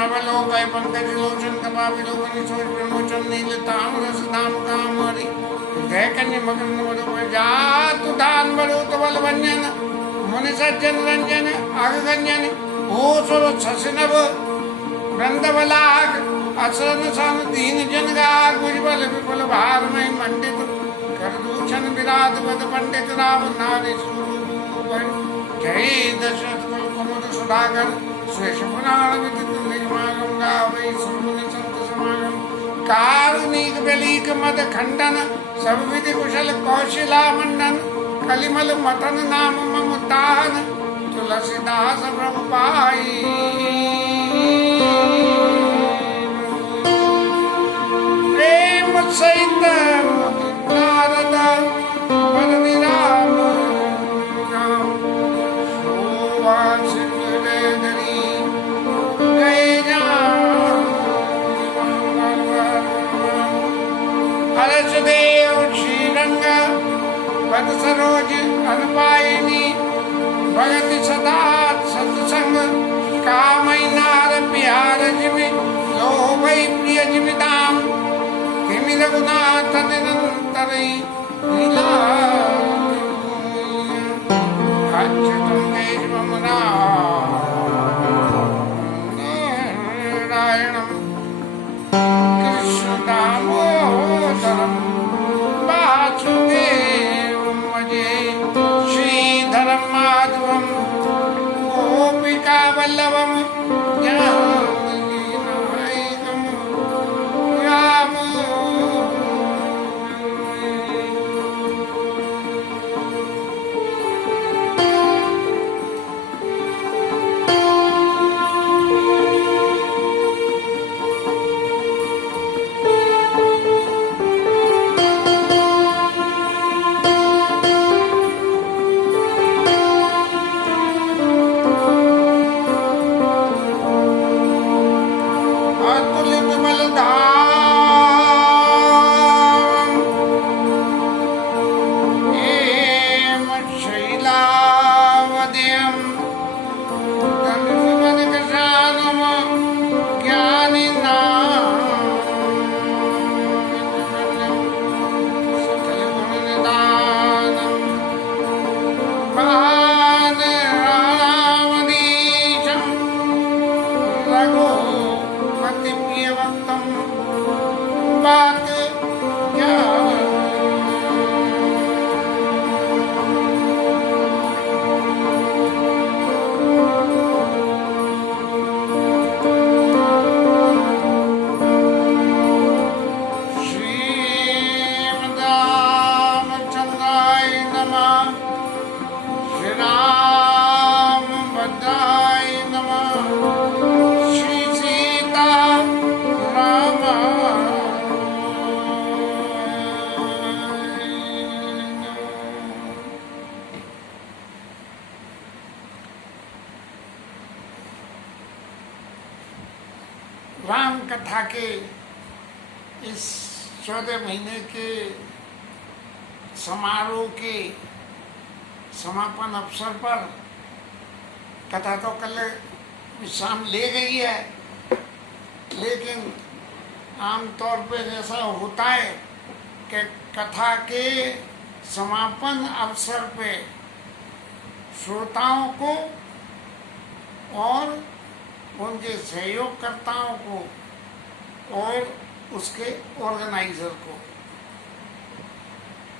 श्यामावलोकय पंकजलोचन कपाविलोकनिशोर ब्रह्मोचन नीलताम्रसदाम कामहरि दैकन्य मगन मधुपर जातु दान बड़ोत बल वन्यन मुनि सज्जन रंजन अगगंजन ओसुर छसिनव वृंदबलाग असरन सन दीन जनगाग मुझबल विपुल भार में मंडित करदूषण विराट वद पंडित राम नारी स्वरूप जय दशरथ कुल कुमुद सुधाकर श्वेश पुराण विदित निगमागम गावै सुमुनि संत समागम कारुणिक बेलीक मद खंडन सब विधि कुशल कौशिला मंडन कलिमल मथन नाम मम तान तुलसीदास प्रभु पाई प्रेम सहित नारद बरनी राम हर्षदेव श्रीरंग पद सरोज अनुपायनी भगति सदा सत्संग कामय नार प्यार जिमि लो भई प्रिय जिमि दाम तिमि रघुनाथ निरंतर लीला अच्युतम केशवम नारायणम कृष्ण दामोदरम वासुदेवम भजे श्रीधरम माधवम गोपिका वल्लभम जानकी नायकम राम राम कथा के इस 14 महीने के समारोह के समापन अवसर पर कथा तो कल विश्राम ले गई है, लेकिन आमतौर पे जैसा होता है कि कथा के समापन अवसर पे श्रोताओं को और उनके सहयोगकर्ताओं को और उसके ऑर्गेनाइजर को,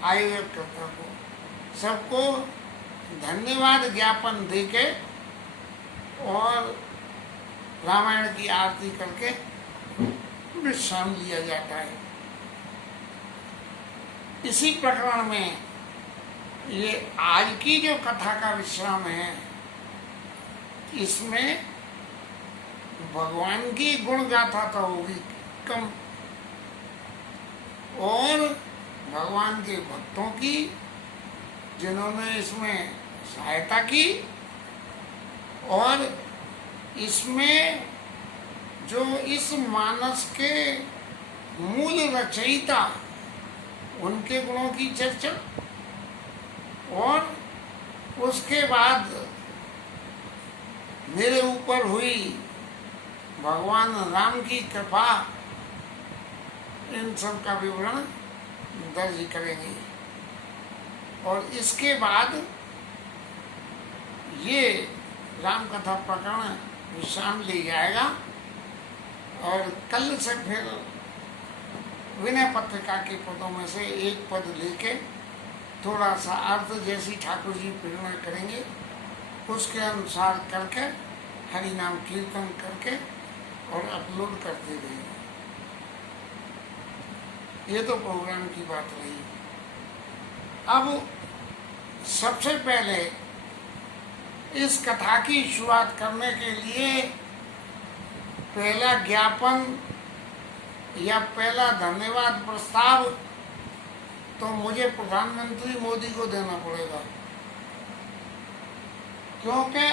आयोजककर्ता को, सबको धन्यवाद ज्ञापन देके और रामायण की आरती करके विश्राम लिया जाता है। इसी प्रकरण में ये आज की जो कथा का विश्राम है, इसमें भगवान की गुण गाथा तो होगी कम और भगवान के भक्तों की जिन्होंने इसमें सहायता की और इसमें जो इस मानस के मूल रचयिता उनके गुणों की चर्चा और उसके बाद मेरे ऊपर हुई भगवान राम की कृपा, इन सब का विवरण दर्ज करेंगे। और इसके बाद ये राम कथा प्रकरण विश्राम ले जाएगा और कल से फिर विनय पत्रिका के पदों में से एक पद लेके थोड़ा सा अर्थ जैसी ठाकुर जी प्रेरणा करेंगे उसके अनुसार करके हरि नाम कीर्तन करके और अपलोड करते रहेंगे। ये तो प्रोग्राम की बात रही। अब सबसे पहले इस कथा की शुरुआत करने के लिए पहला ज्ञापन या पहला धन्यवाद प्रस्ताव तो मुझे प्रधानमंत्री मोदी को देना पड़ेगा, क्योंकि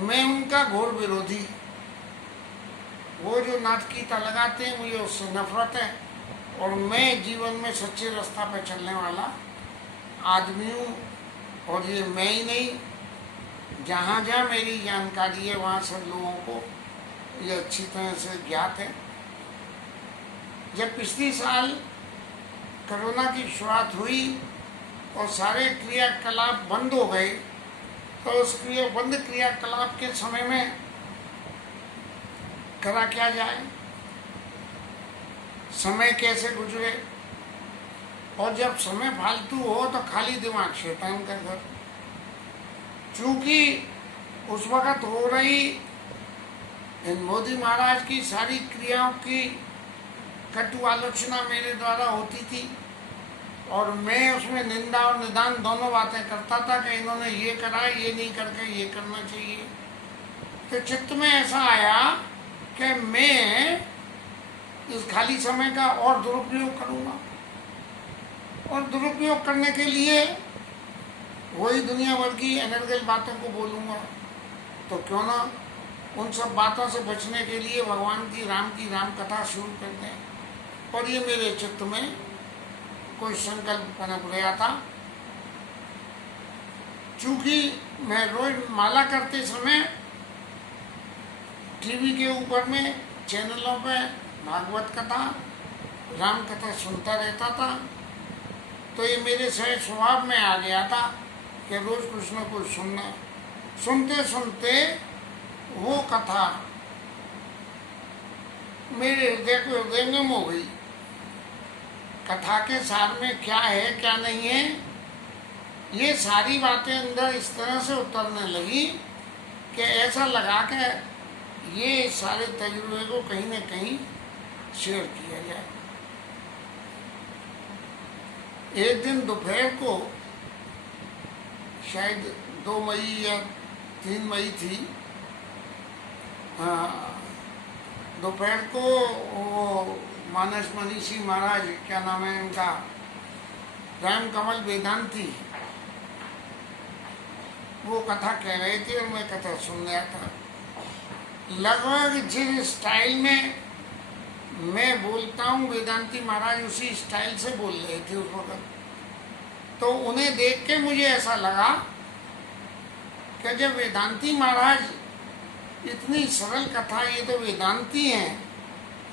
मैं उनका घोर विरोधी। वो जो नाटकीयता लगाते हैं मुझे उससे नफरत है और मैं जीवन में सच्चे रास्ता पे चलने वाला आदमी हूँ। और ये मैं ही नहीं, जहाँ जहाँ मेरी जानकारी है वहाँ सब लोगों को ये अच्छी तरह से ज्ञात है। जब पिछली साल कोरोना की शुरुआत हुई और सारे क्रियाकलाप बंद हो गए तो उस बंद क्रियाकलाप के समय में करा क्या जाए, समय कैसे गुजरे। और जब समय फालतू हो तो खाली दिमाग शैतान का घर। चूंकि उस वक़्त हो रही इन मोदी महाराज की सारी क्रियाओं की कटु आलोचना मेरे द्वारा होती थी और मैं उसमें निंदा और निदान दोनों बातें करता था कि इन्होंने ये करा, ये नहीं करके ये करना चाहिए। तो चित्त में ऐसा आया कि मैं इस खाली समय का और दुरुपयोग करूँगा और दुरुपयोग करने के लिए वही दुनिया भर की अनर्गल बातों को बोलूँगा। तो क्यों ना उन सब बातों से बचने के लिए भगवान की राम कथा शुरू कर दें। और ये मेरे चित्त में कोई संकल्प पनप गया था। चूँकि मैं रोज माला करते समय टीवी के ऊपर में चैनलों पे भागवत कथा, राम कथा सुनता रहता था, तो ये मेरे सहज स्वभाव में आ गया था कि रोज कुछ न कुछ सुनना। सुनते सुनते वो कथा मेरे हृदय को हृदयंगम हो गई। कथा के सार में क्या है क्या नहीं है, ये सारी बातें अंदर इस तरह से उतरने लगी कि ऐसा लगा कि ये सारे तजुर्बे को कहीं न कहीं शेयर किया जाए। एक दिन दोपहर को, शायद 2 मई या 3 मई थी, दोपहर को वो मानस मनीषी महाराज, क्या नाम है उनका, राम कमल वेदांती, वो कथा कह रहे थे और मैं कथा सुन रहा था। लगभग जिस स्टाइल में मैं बोलता हूँ वेदांती महाराज उसी स्टाइल से बोल रहे थे उस वक्त। तो उन्हें देख के मुझे ऐसा लगा कि जब वेदांती महाराज इतनी सरल कथा, ये तो वेदांती हैं,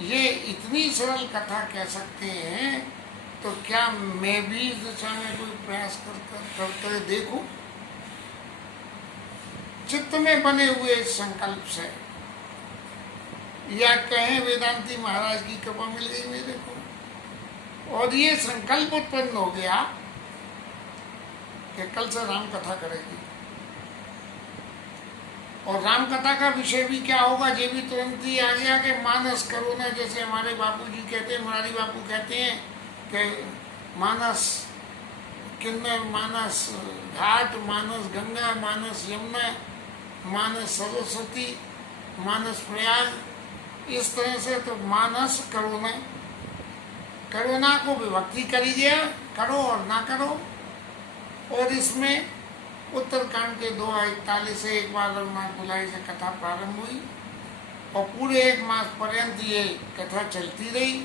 ये इतनी सरल कथा कह सकते हैं, तो क्या मैं भी इस दिशा में कोई प्रयास करते देखूं। चित्त में बने हुए संकल्प से, या कहें वेदांती महाराज की कृपा मिल गई मेरे को, और ये संकल्प उत्पन्न हो गया कि कल से राम कथा करेगी। और राम कथा का विषय भी क्या होगा, ये भी तुरंत ही आ गया कि मानस करुणा। जैसे हमारे बापू जी कहते हैं, मुरारी बापू कहते हैं कि मानस किन्नर, मानस घाट, मानस गंगा, मानस यमुना, मानस सरस्वती, मानस प्रयाग। इस तरह से तो मानस करुणा, करुणा को विभक्ति करी गया, करो और ना करो। और इसमें उत्तरकांड के 2:41 से एक बार रघुनाथ बुलाई से कथा प्रारंभ हुई और पूरे 1 मास पर्यंत ये कथा चलती रही।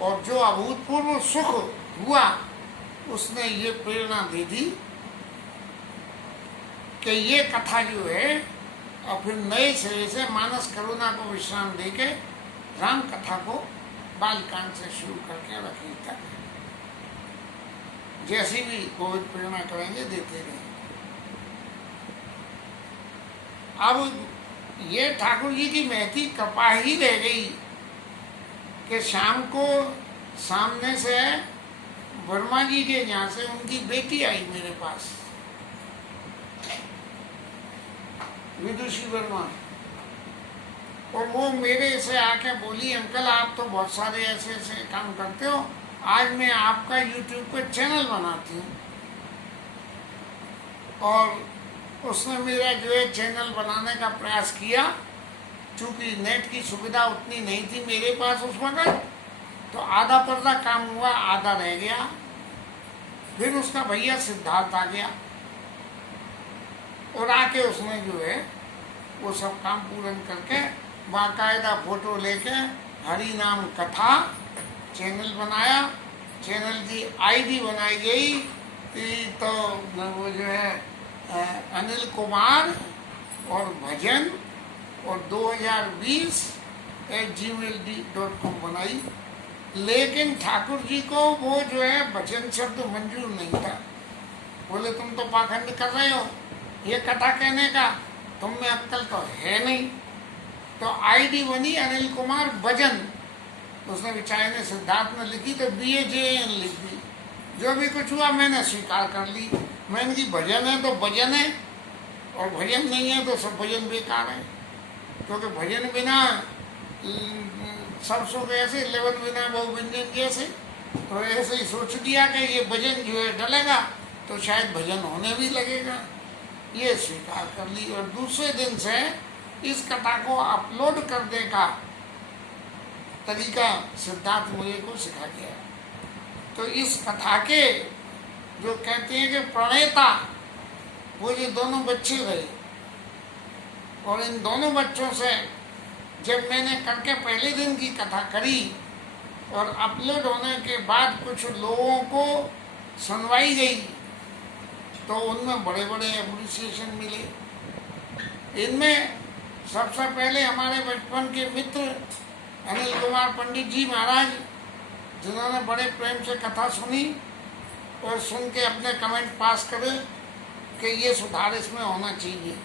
और जो अभूतपूर्व सुख हुआ उसने ये प्रेरणा दे दी कि ये कथा जो है और फिर नए सिरे से मानस करुणा को विश्राम देके राम कथा को बालकांड से शुरू करके रखी तक जैसी भी गोविंद प्रेरणा करेंगे देते रहेंगे। अब ये ठाकुर जी की महती कृपा ही रह गई कि शाम को सामने से वर्मा जी के यहाँ से उनकी बेटी आई मेरे पास, विदुषी वर्मा, और वो मेरे से आके बोली, अंकल आप तो बहुत सारे ऐसे ऐसे काम करते हो, आज मैं आपका यूट्यूब पे चैनल बनाती हूँ। और उसने मेरा जो है चैनल बनाने का प्रयास किया, चूँकि नेट की सुविधा उतनी नहीं थी मेरे पास उस वक्त, तो आधा पर्दा काम हुआ, आधा रह गया। फिर उसका भैया सिद्धार्थ आ गया और आके उसने जो है वो सब काम पूर्ण करके बाकायदा फोटो लेके हरि नाम कथा चैनल बनाया। चैनल की आईडी बनाई गई तो वो जो है अनिल कुमार और भजन और 2020@gmail.com बनाई। लेकिन ठाकुर जी को वो जो है भजन शब्द मंजूर नहीं था। बोले तुम तो पाखंड कर रहे हो, ये कथा कहने का तुम में अक्ल तो है नहीं। तो आईडी बनी अनिल कुमार भजन, उसने बेचारे ने सिद्धार्थ ने लिखी तो BAJN लिख दी। जो भी कुछ हुआ मैंने स्वीकार कर ली। मैंने की भजन है तो भजन है और भजन नहीं है तो सब भजन बेकार है, क्योंकि भजन बिना सरसों के ऐसे, लेवन बिना बहुव्यंजन जैसे। तो ऐसे ही सोच दिया कि ये भजन जो है डलेगा तो शायद भजन होने भी लगेगा, ये स्वीकार कर ली। और दूसरे दिन से इस कथा को अपलोड करने का तरीका सिद्धार्थ मुझे को सिखा गया। तो इस कथा के जो कहते हैं कि प्रणेता वो ये दोनों बच्चे रहे, और इन दोनों बच्चों से जब मैंने करके पहले दिन की कथा करी और अपलोड होने के बाद कुछ लोगों को सुनवाई गई तो उनमें बड़े बड़े एप्रिसिएशन मिले। इनमें सबसे पहले हमारे बचपन के मित्र अनिल कुमार पंडित जी महाराज, जिन्होंने बड़े प्रेम से कथा सुनी और सुन के अपने कमेंट पास करे कि ये सुधार इसमें होना चाहिए।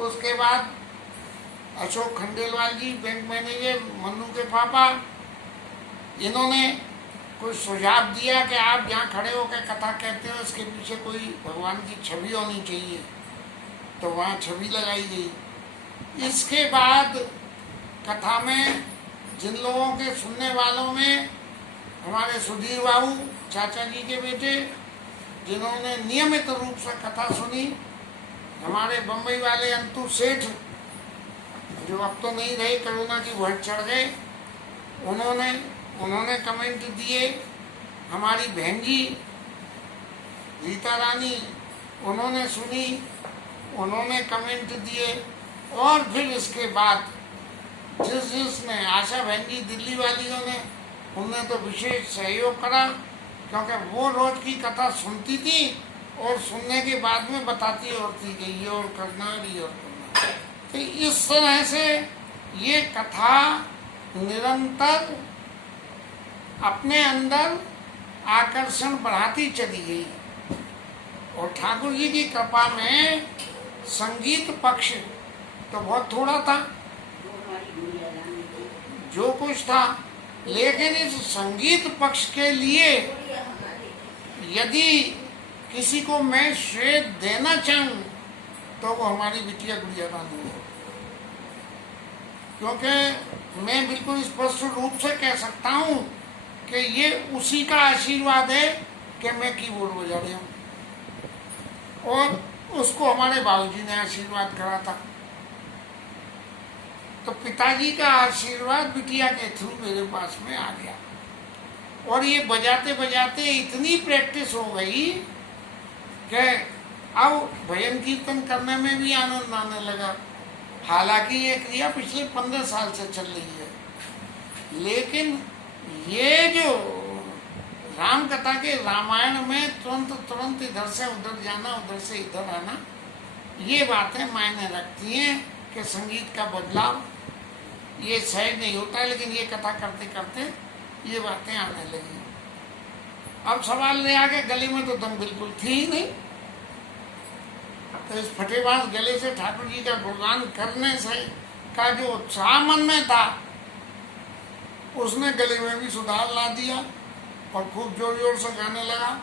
उसके बाद अशोक खंडेलवाल जी, बैंक मैनेजर, मन्नू के पापा, इन्होंने कुछ सुझाव दिया कि आप जहाँ खड़े होकर कथा कहते हो इसके पीछे कोई भगवान की छवि होनी चाहिए, तो वहाँ छवि लगाई गई। इसके बाद कथा में जिन लोगों के सुनने वालों में हमारे सुधीर बाबू चाचा जी के बेटे, जिन्होंने नियमित रूप से कथा सुनी, हमारे बम्बई वाले अंतु सेठ जो अब तो नहीं रहे, कोरोना की भर चढ़ गए, उन्होंने कमेंट दिए। हमारी बहन जी रीता रानी, उन्होंने सुनी, उन्होंने कमेंट दिए। और फिर इसके बाद जिसने आशा बहन जी दिल्ली वालियों ने, उनने तो विशेष सहयोग करा, क्योंकि वो रोज की कथा सुनती थी और सुनने के बाद में बताती और थी कि ये और करना ये और करना। तो इस तरह से ये कथा निरंतर अपने अंदर आकर्षण बढ़ाती चली गई। और ठाकुर जी की कृपा में संगीत पक्ष तो बहुत थोड़ा था, जो कुछ था, लेकिन इस संगीत पक्ष के लिए यदि किसी को मैं श्रेय देना चाहूँ तो वो हमारी बिटिया गुड़िया रानी है। क्योंकि मैं बिल्कुल स्पष्ट रूप से कह सकता हूँ कि ये उसी का आशीर्वाद है कि मैं कीबोर्ड बजा रहा हूँ, और उसको हमारे बाबूजी ने आशीर्वाद करा था। तो पिताजी का आशीर्वाद बिटिया के थ्रू मेरे पास में आ गया, और ये बजाते बजाते इतनी प्रैक्टिस हो गई कि अब भजन कीर्तन करने में भी आनंद आने लगा। हालांकि ये क्रिया पिछले 15 साल से चल रही है, लेकिन ये जो राम कथा के रामायण में तुरंत तुरंत इधर से उधर जाना, उधर से इधर आना, ये बातें मायने रखती हैं कि संगीत का बदलाव ये सहज नहीं होता है, लेकिन ये कथा करते करते ये बातें आने लगी। अब सवाल ले आ गया, गले में तो दम बिल्कुल थी ही नहीं, तो इस फटेबाज गले से ठाकुर जी का गुणगान करने से का जो उत्साह मन में था, उसने गले में भी सुधार ला दिया और खूब जोर जोर से गाने लगा।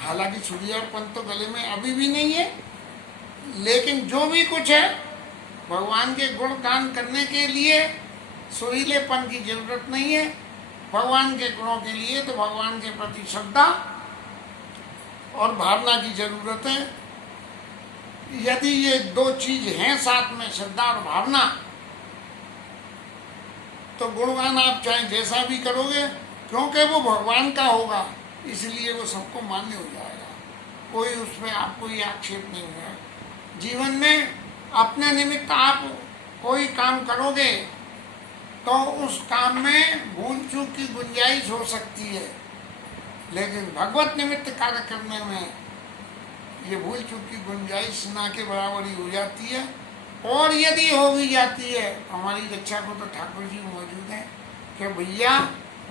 हालांकि छुड़ियारपन तो गले में अभी भी नहीं है, लेकिन जो भी कुछ है भगवान के गुण गान करने के लिए सुरीलेपन की जरूरत नहीं है। भगवान के गुणों के लिए तो भगवान के प्रति श्रद्धा और भावना की जरूरत है। यदि ये दो चीज हैं साथ में, श्रद्धा और भावना, तो गुणगान आप चाहे जैसा भी करोगे, क्योंकि वो भगवान का होगा, इसलिए वो सबको मान्य हो जाएगा। कोई उसमें आपको ये आक्षेप नहीं है। जीवन में अपने निमित्त आप कोई काम करोगे तो उस काम में भूल चूक की गुंजाइश हो सकती है, लेकिन भगवत निमित्त कार्य करने में ये भूल चूक की गुंजाइश ना के बराबर ही हो जाती है। और यदि हो भी जाती है, हमारी रक्षा को तो ठाकुर जी मौजूद हैं कि भैया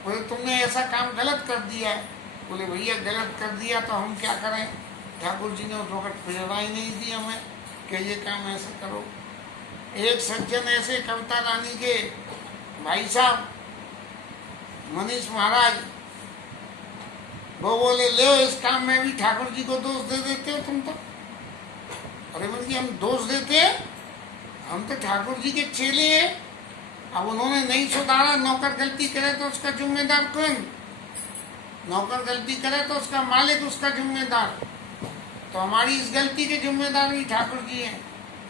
बोले तुमने ऐसा काम गलत कर दिया है। बोले भैया गलत कर दिया तो हम क्या करें? ठाकुर जी ने उस वक्त प्रेरणा ही नहीं दी हमें कि ये काम ऐसे करो। एक सज्जन ऐसे कविता रानी के भाई साहब मनीष महाराज, वो बोले ले इस काम में भी ठाकुर जी को दोष दे देते हो तुम तो। अरे मन जी हम दोष देते हैं? हम तो ठाकुर जी के चेले हैं। अब उन्होंने नहीं सुधारा, नौकर गलती करे तो उसका जिम्मेदार कौन? नौकर गलती करे तो उसका मालिक उसका जिम्मेदार। तो हमारी इस गलती के जिम्मेदार भी ठाकुर जी हैं।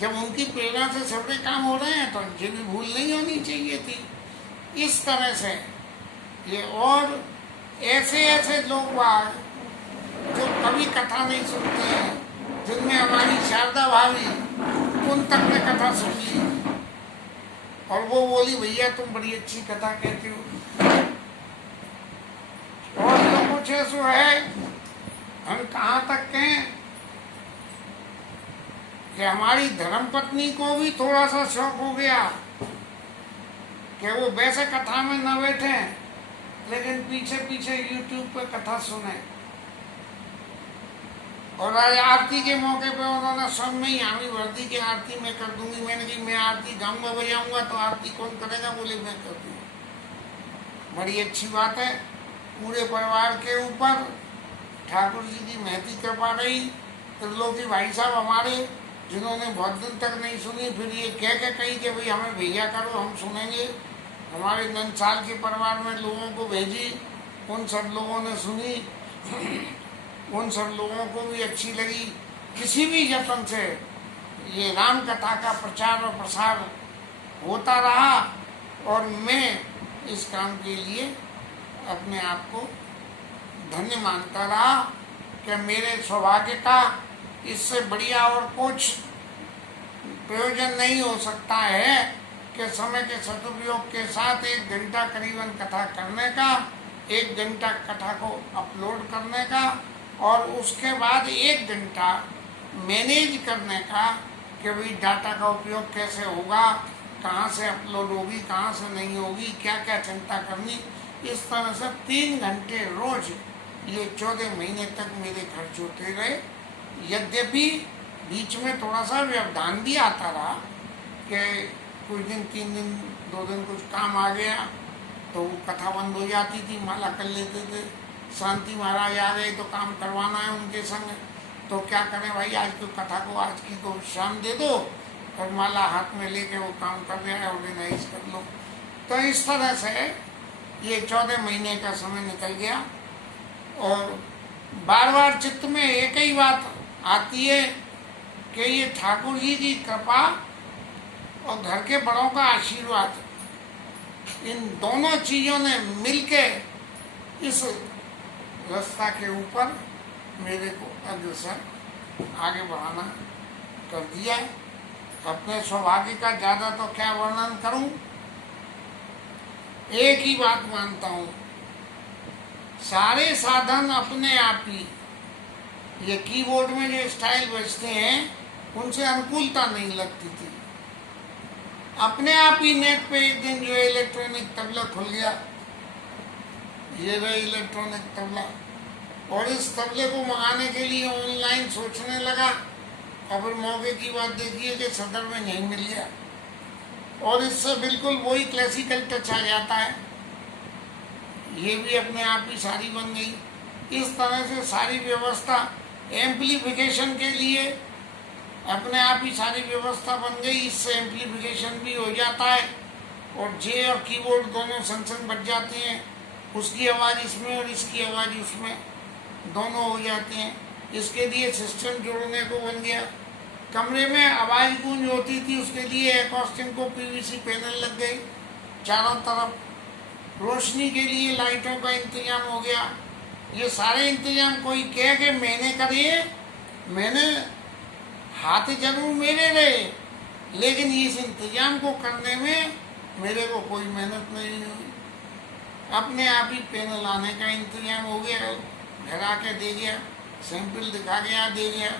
जब उनकी प्रेरणा से सबके काम हो रहे हैं तो उनसे भी भूल नहीं होनी चाहिए थी। इस तरह से ये और ऐसे ऐसे लोग बाग जो कभी कथा नहीं सुनते हैं, जिनमें हमारी शारदा भाभी, उन तक ने कथा सुन ली और वो बोली भैया तुम बड़ी अच्छी कथा कहते हो। और जो कुछ ऐसा है, हम कहाँ तक कहें कि हमारी धर्मपत्नी को भी थोड़ा सा शौक हो गया कि वो वैसे कथा में न बैठे, लेकिन पीछे पीछे YouTube पे कथा सुने। और आज आरती के मौके पे उन्होंने सब में ही हामी वर्दी की आरती मैं कर दूंगी। मैंने कहा मैं आरती गाऊंगा बजाऊंगा तो आरती कौन करेगा? बोले मैं कर दूंगा। बड़ी अच्छी बात है। पूरे परिवार के ऊपर ठाकुर जी की महती कृपा रही। त्रिलोकी भाई साहब हमारे, जिन्होंने बहुत दिन तक नहीं सुनी, फिर ये कह कही कि भाई हमें भैया करो हम सुनेंगे। हमारे नंदसाल के परिवार में लोगों को भेजी, उन सब लोगों ने सुनी, उन सब लोगों को भी अच्छी लगी। किसी भी जतन से ये राम कथा का प्रचार और प्रसार होता रहा और मैं इस काम के लिए अपने आप को धन्य मानता रहा कि मेरे सौभाग्य का इससे बढ़िया और कुछ प्रयोजन नहीं हो सकता है कि समय के सदुपयोग के साथ 1 घंटा करीबन कथा करने का, 1 घंटा कथा को अपलोड करने का और उसके बाद 1 घंटा मैनेज करने का कि भाई डाटा का उपयोग कैसे होगा, कहाँ से अपलोड होगी, कहाँ से नहीं होगी, क्या क्या चिंता करनी। इस तरह से 3 घंटे रोज ये 14 महीने तक मेरे खर्च होते रहे। यद्यपि बीच में थोड़ा सा व्यवधान भी आता रहा कि कुछ दिन 3 दिन 2 दिन कुछ काम आ गया तो वो कथा बंद हो जाती थी, माला कर लेते थे। शांति महाराज आ गए तो काम करवाना है उनके संग, तो क्या करें भाई, आज तो कथा को आज की तो शाम दे दो और माला हाथ में लेके वो काम कर रहे हैं, ऑर्गेनाइज कर लो। तो इस तरह से ये 14 महीने का समय निकल गया और बार बार चित्त में एक ही बात आती है कि ये ठाकुर जी की कृपा और घर के बड़ों का आशीर्वाद, इन दोनों चीज़ों ने मिलके इस रास्ता के ऊपर मेरे को अग्रसर आगे बढ़ाना कर दिया। अपने सौभाग्य का ज़्यादा तो क्या वर्णन करूं, एक ही बात मानता हूं, सारे साधन अपने आप ही, ये कीबोर्ड में जो स्टाइल बजते हैं उनसे अनुकूलता नहीं लगती थी। अपने आप ही नेट पे एक दिन जो है इलेक्ट्रॉनिक तबला खुल गया, ये रहा इलेक्ट्रॉनिक तबला, और इस तबले को मंगाने के लिए ऑनलाइन सोचने लगा, और फिर मौके की बात देखिए कि सदर में नहीं मिल गया, और इससे बिल्कुल वही क्लासिकल टच आ जाता है। ये भी अपने आप ही सारी बन गई। इस तरह से सारी व्यवस्था एम्प्लीफिकेशन के लिए अपने आप ही सारी व्यवस्था बन गई। इससे एम्प्लीफिकेशन भी हो जाता है, और जे और कीबोर्ड दोनों संग बज जाते हैं, उसकी आवाज़ इसमें और इसकी आवाज़ उसमें, दोनों हो जाते हैं। इसके लिए सिस्टम जोड़ने को बन गया। कमरे में आवाज़ गूंज होती थी, उसके लिए एकॉस्टिक को पीवीसी पैनल लग गए चारों तरफ। रोशनी के लिए लाइटों का इंतजाम हो गया। ये सारे इंतजाम कोई कह के मैंने करे, मैंने हाथ जरूर मेरे रहे, लेकिन इस इंतजाम को करने में मेरे को कोई मेहनत नहीं हुई। अपने आप ही पैनल आने का इंतजाम हो गया, घर आके दे गया, सैंपल दिखा गया, दे गया,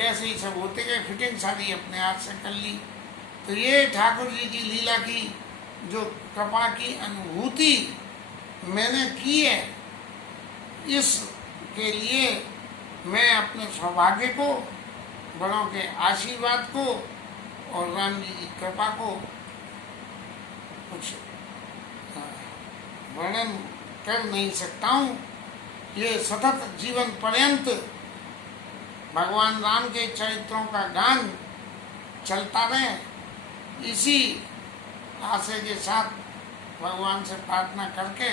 ऐसे ही सब होते गए। फिटिंग सारी अपने हाथ से कर ली। तो ये ठाकुर जी की लीला की जो कृपा की अनुभूति मैंने की है, इसके लिए मैं अपने सौभाग्य को, बड़ों के आशीर्वाद को और राम जी की कृपा को कुछ वर्णन कर नहीं सकता हूँ। ये सतत जीवन पर्यंत भगवान राम के चरित्रों का गान चलता रहे, इसी आशय के साथ भगवान से प्रार्थना करके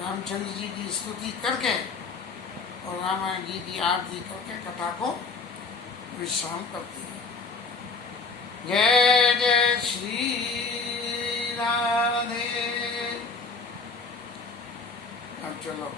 रामचंद्र जी की स्तुति करके और रामायण जी की आरती करके कथा को विश्राम करते हैं। जय जय श्री राधे। अब चलो।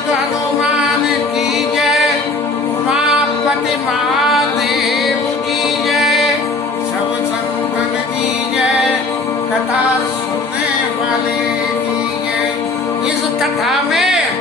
बोलो तो हनुमान की जय, उमापति महादेव की जय, सब संतन की जय, कथा सुनने वाले की जय। इस कथा में